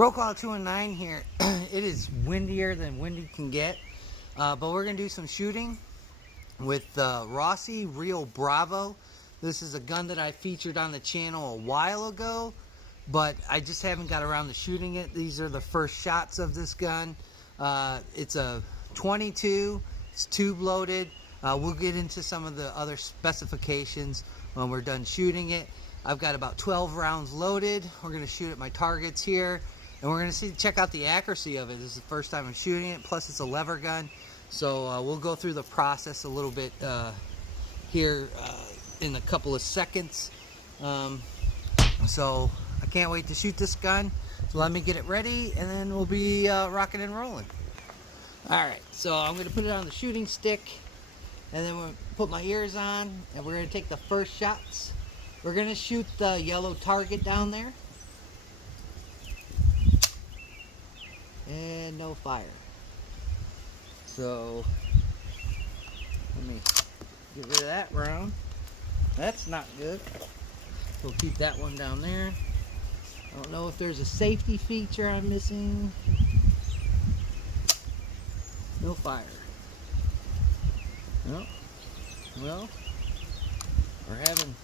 Roll call 219 here. It is windier than windy can get, but we're going to do some shooting with Rossi Rio Bravo. This is a gun that I featured on the channel a while ago, but I just haven't got around to shooting it. These are the first shots of this gun. It's a 22, it's tube loaded. We'll get into some of the other specifications when we're done shooting it. I've got about 12 rounds loaded. We're going to shoot at my targets here, and we're going to check out the accuracy of it. This is the first time I'm shooting it, plus it's a lever gun. So we'll go through the process a little bit here in a couple of seconds. So I can't wait to shoot this gun. So let me get it ready, and then we'll be rocking and rolling. Alright, so I'm going to put it on the shooting stick, and then we'll put my ears on, and we're going to take the first shots. We're going to shoot the yellow target down there. And no fire. So let me get rid of that round. That's not good. We'll keep that one down there. I don't know if there's a safety feature I'm missing. No fire. No. Well, we're having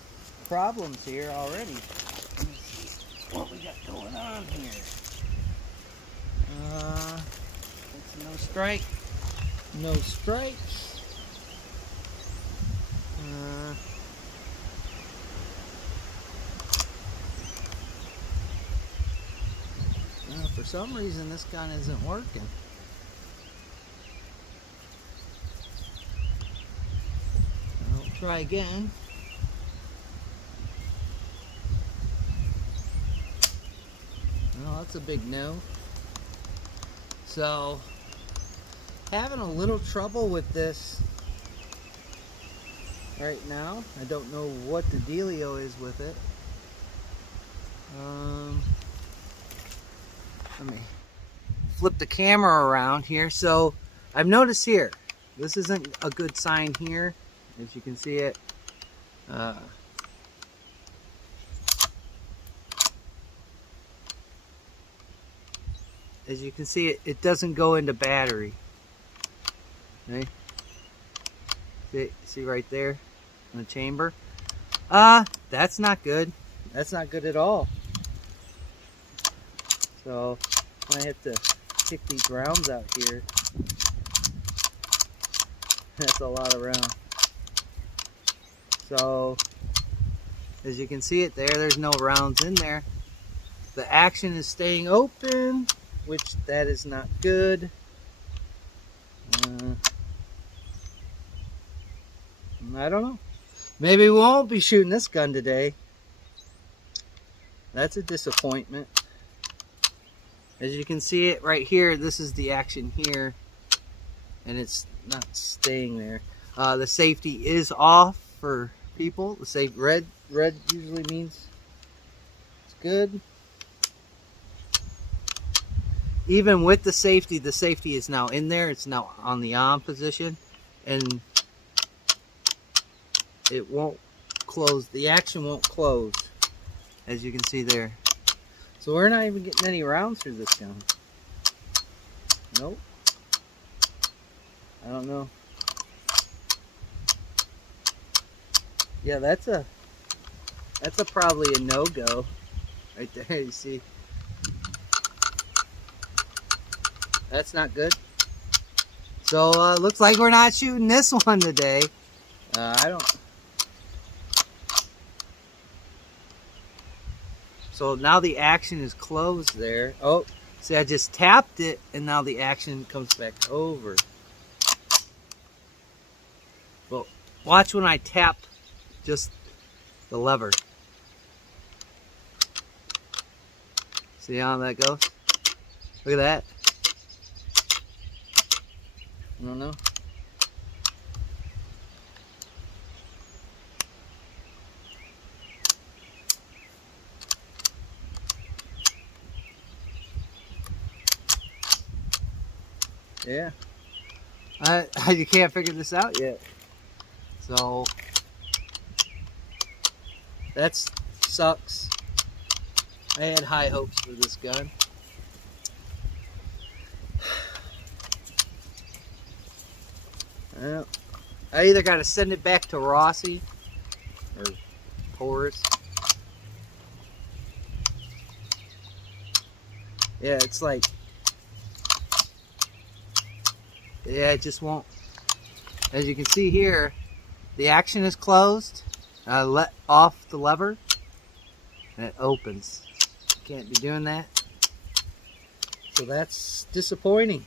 problems here already. Let me see what we got going on here. It's no strike. No strike. For some reason this gun isn't working. I'll try again. Well, that's a big no. So, having a little trouble with this right now. I don't know what the dealio is with it. Let me flip the camera around here. So, I've noticed here, this isn't a good sign here, as you can see it. As you can see, it doesn't go into battery. Okay. See right there in the chamber? That's not good. That's not good at all. So I have to pick these rounds out here. That's a lot of rounds. So as you can see it there, there's no rounds in there. The action is staying open, which that is not good. I don't know. Maybe we won't be shooting this gun today. That's a disappointment. As you can see it right here, this is the action here, and it's not staying there. The safety is off for people. The safe red usually means it's good. Even with the safety is now in there. It's now on the on position, and it won't close. The action won't close, as you can see there. So we're not even getting any rounds through this gun. Nope. I don't know. Yeah, that's probably a no-go right there. You see. That's not good. So looks like we're not shooting this one today. I don't. So now the action is closed there. Oh, see, I just tapped it, and now the action comes back over. Well, watch when I tap just the lever. See how that goes? Look at that. I don't know. Yeah. You can't figure this out yet. So that sucks. I had high hopes for this gun. Well, I either got to send it back to Rossi or Porous. Yeah, it's like, yeah, it just won't. As you can see here, the action is closed. I let off the lever and it opens. Can't be doing that. So that's disappointing.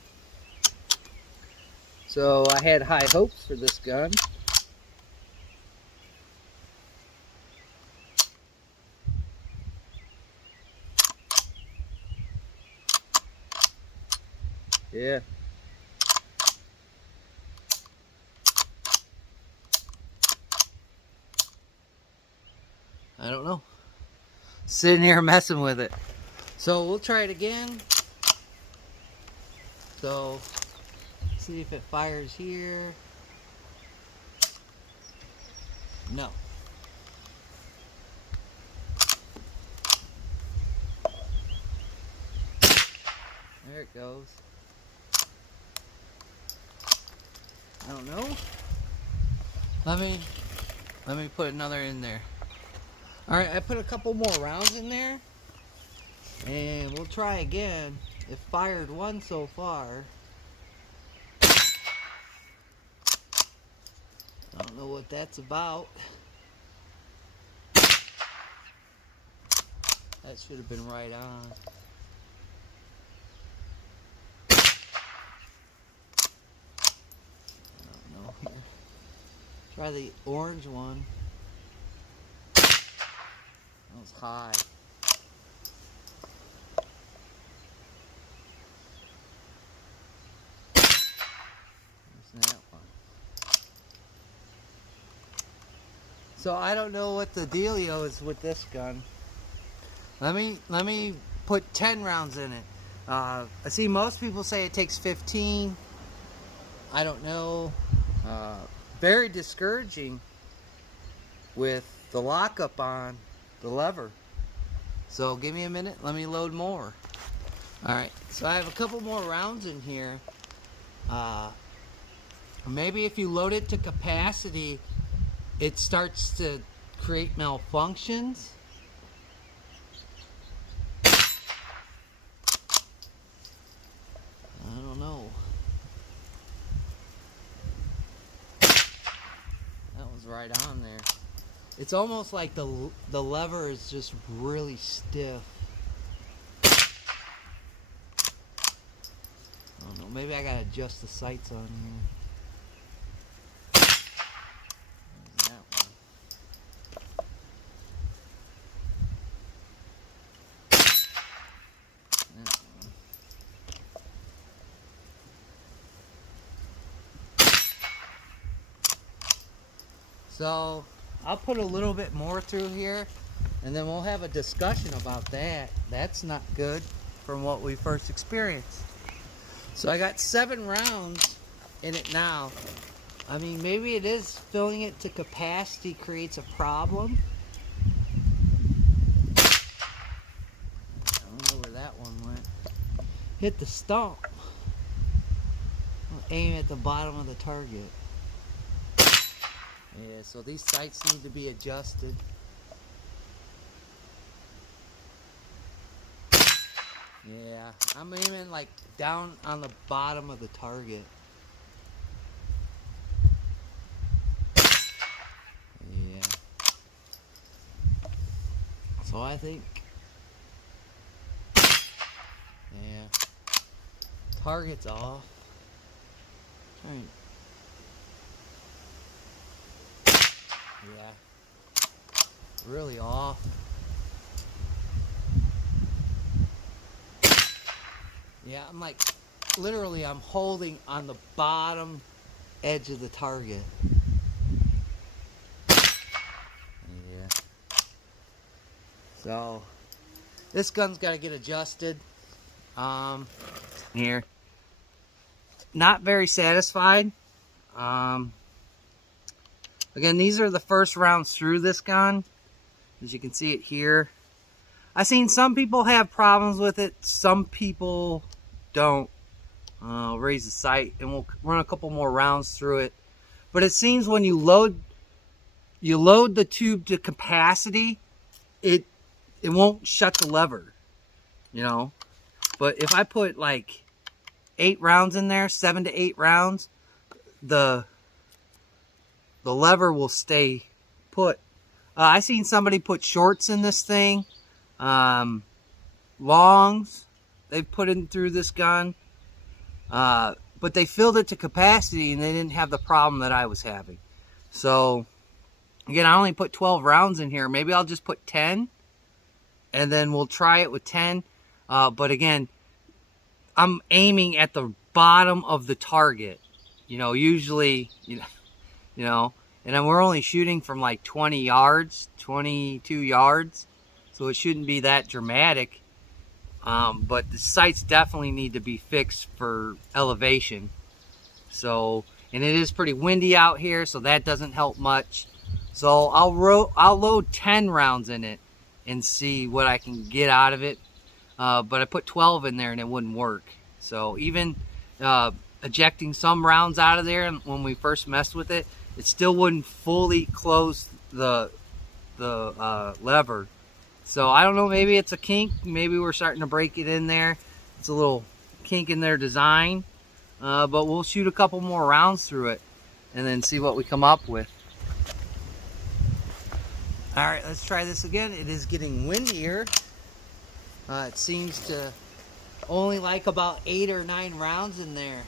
So I had high hopes for this gun. Yeah. I don't know. Sitting here messing with it. So we'll try it again. So see if it fires here. No. There it goes. I don't know. Let me put another in there. Alright, I put a couple more rounds in there. And we'll try again. It fired one so far. I don't know what that's about. That should have been right on. I don't know here. Try the orange one. That was high. There's that one. So I don't know what the dealio is with this gun. Let me put 10 rounds in it. I see most people say it takes 15. I don't know. Very discouraging with the lockup on the lever. So give me a minute. Let me load more. Alright, so I have a couple more rounds in here. Maybe if you load it to capacity, it starts to create malfunctions. I don't know. That was right on there. It's almost like the lever is just really stiff. I don't know. Maybe I gotta adjust the sights on here. There's that one. That one. So I'll put a little bit more through here and then we'll have a discussion about that. That's not good from what we first experienced. So I got 7 rounds in it now. I mean, maybe it is filling it to capacity creates a problem. I don't know where that one went. Hit the stump. I'll aim at the bottom of the target. Yeah, so these sights need to be adjusted. Yeah, I'm aiming like down on the bottom of the target. Yeah. So I think, yeah, target's off. Alright. Yeah, really off. Yeah, I'm like, literally I'm holding on the bottom edge of the target. Yeah. So, this gun's got to get adjusted. Here. Not very satisfied. Again, these are the first rounds through this gun. As you can see it here. I've seen some people have problems with it. Some people don't. Raise the sight and we'll run a couple more rounds through it. but it seems when you load the tube to capacity, it won't shut the lever, you know. But if I put like 8 rounds in there, 7 to 8 rounds, the lever will stay put. I seen somebody put shorts in this thing, longs they've put in through this gun, but they filled it to capacity and they didn't have the problem that I was having. So again, I only put 12 rounds in here. Maybe I'll just put 10 and then we'll try it with 10. But again, I'm aiming at the bottom of the target, you know, usually, you know, and then we're only shooting from like 20 yards, 22 yards. So it shouldn't be that dramatic. But the sights definitely need to be fixed for elevation. So, and it is pretty windy out here, so that doesn't help much. So I'll load 10 rounds in it and see what I can get out of it. But I put 12 in there and it wouldn't work. So even ejecting some rounds out of there when we first messed with it, it still wouldn't fully close the lever. So I don't know, maybe it's a kink. Maybe we're starting to break it in there. It's a little kink in their design. But we'll shoot a couple more rounds through it and then see what we come up with. All right, let's try this again. It is getting windier. It seems to only like about 8 or 9 rounds in there.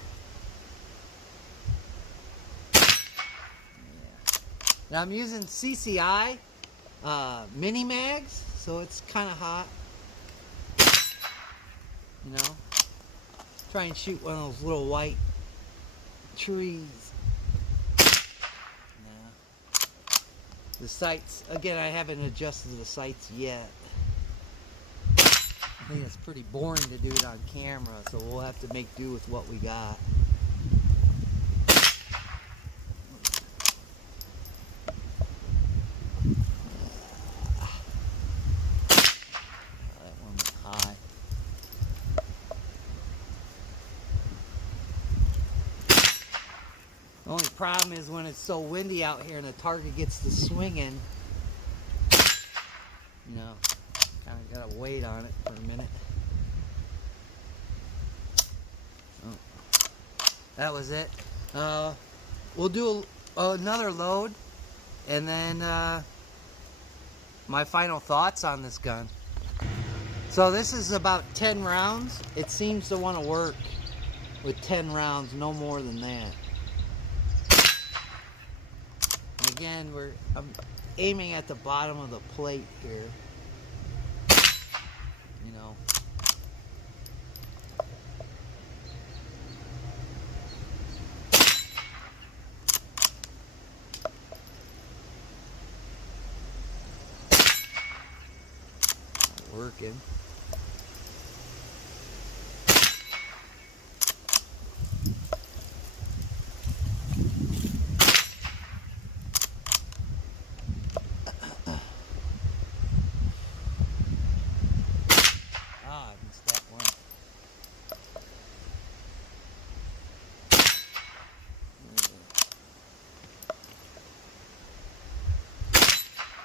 Yeah. Now I'm using CCI mini mags, so it's kind of hot. You know, try and shoot one of those little white trees. The sights, again, I haven't adjusted the sights yet. I think it's pretty boring to do it on camera, so we'll have to make do with what we got. That one was high. The only problem is when it's so windy out here and the target gets to swinging, you know, kind of got to wait on it for a minute. Oh, that was it. We'll do another load and then my final thoughts on this gun. So this is about 10 rounds. It seems to want to work with 10 rounds, no more than that. Again, I'm aiming at the bottom of the plate here. You know. Not working.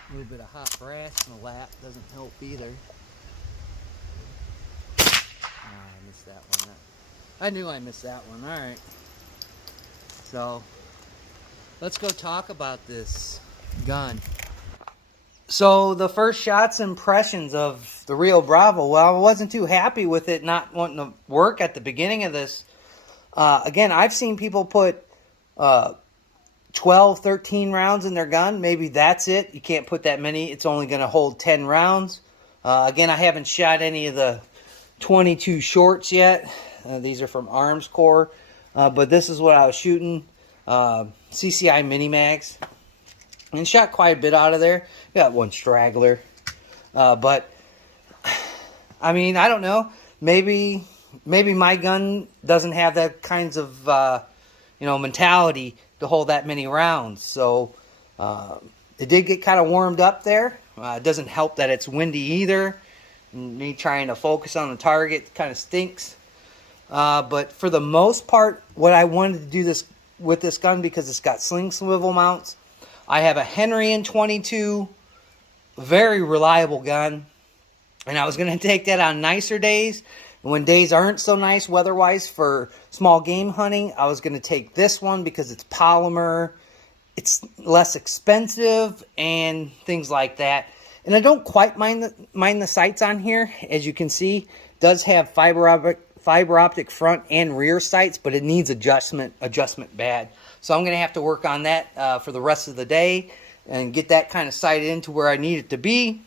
A little bit of hot brass in the lap doesn't help either. Oh, I missed that one. I knew I missed that one. Alright. So, let's go talk about this gun. So, the first shots impressions of the Rio Bravo. Well, I wasn't too happy with it not wanting to work at the beginning of this. Again, I've seen people put 12, 13 rounds in their gun. Maybe that's it. You can't put that many. It's only going to hold 10 rounds. Again, I haven't shot any of the 22 shorts yet. These are from Arms Corps. But this is what I was shooting. CCI mini mags. And shot quite a bit out of there. Got one straggler. But, I mean, I don't know. Maybe my gun doesn't have that kinds of, mentality to hold that many rounds. So it did get kind of warmed up there. It doesn't help that it's windy either. Me trying to focus on the target kind of stinks. But for the most part, what I wanted to do this with this gun because it's got sling swivel mounts. I have a Henry in 22, very reliable gun. And I was going to take that on nicer days. When days aren't so nice weather-wise for small game hunting, I was going to take this one because it's polymer. It's less expensive and things like that. And I don't quite mind the sights on here. As you can see, it does have fiber optic front and rear sights, but it needs adjustment bad. So I'm going to have to work on that for the rest of the day and get that kind of sighted into where I need it to be.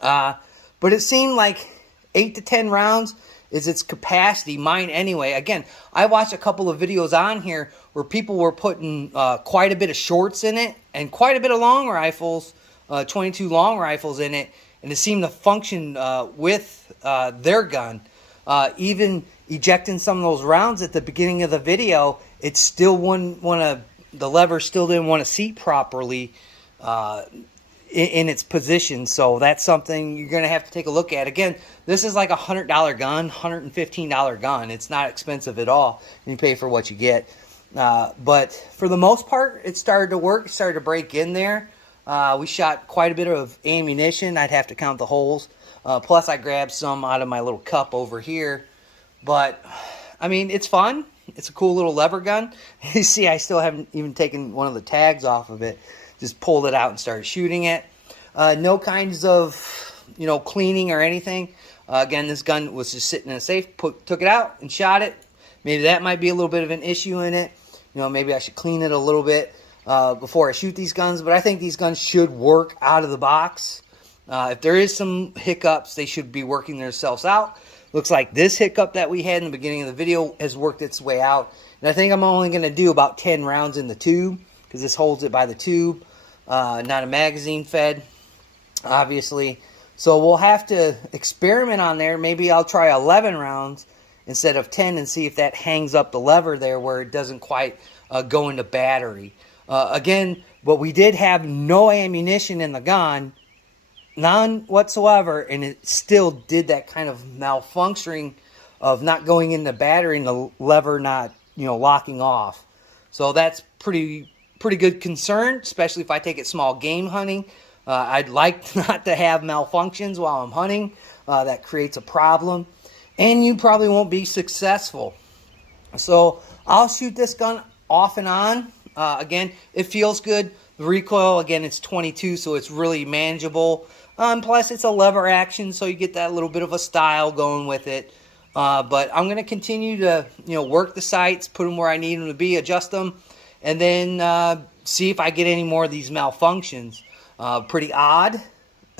But it seemed like 8 to 10 rounds is its capacity, mine anyway. Again, I watched a couple of videos on here where people were putting quite a bit of shorts in it and quite a bit of long rifles, 22 long rifles in it, and it seemed to function with their gun. Even ejecting some of those rounds at the beginning of the video, it still the lever still didn't want to seat properly in its position. So that's something you're going to have to take a look at. Again, this is like a $100 gun, $115 gun. It's not expensive at all. You pay for what you get. But for the most part, it started to work. It started to break in there. We shot quite a bit of ammunition. I'd have to count the holes. Plus, I grabbed some out of my little cup over here. But, I mean, it's fun. It's a cool little lever gun. You see, I still haven't even taken one of the tags off of it. Just pulled it out and started shooting it. No kinds of, cleaning or anything. Again, this gun was just sitting in a safe. Took it out and shot it. Maybe that might be a little bit of an issue in it. Maybe I should clean it a little bit before I shoot these guns. But I think these guns should work out of the box. If there is some hiccups, they should be working themselves out. Looks like this hiccup that we had in the beginning of the video has worked its way out. And I think I'm only going to do about 10 rounds in the tube because this holds it by the tube, not a magazine fed, obviously. So we'll have to experiment on there. Maybe I'll try 11 rounds instead of 10 and see if that hangs up the lever there where it doesn't quite go into battery. Again, but we did have no ammunition in the gun. None whatsoever, and it still did that kind of malfunctioning of not going into battery and the lever not, locking off. So that's pretty good concern, especially if I take it small game hunting. I'd like not to have malfunctions while I'm hunting. That creates a problem, and you probably won't be successful. So I'll shoot this gun off and on. Again, it feels good. The recoil, again, it's 22, so it's really manageable. Plus, it's a lever action, so you get that little bit of a style going with it. But I'm going to continue to, work the sights, put them where I need them to be, adjust them, and then see if I get any more of these malfunctions. Pretty odd,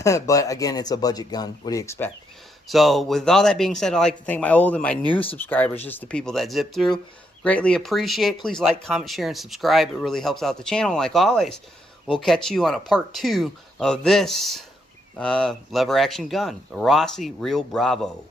but again, it's a budget gun. What do you expect? So with all that being said, I'd like to thank my old and my new subscribers, just the people that zip through. Greatly appreciate. Please like, comment, share, and subscribe. It really helps out the channel, like always. We'll catch you on a part 2 of this lever action gun, the Rossi Rio Bravo.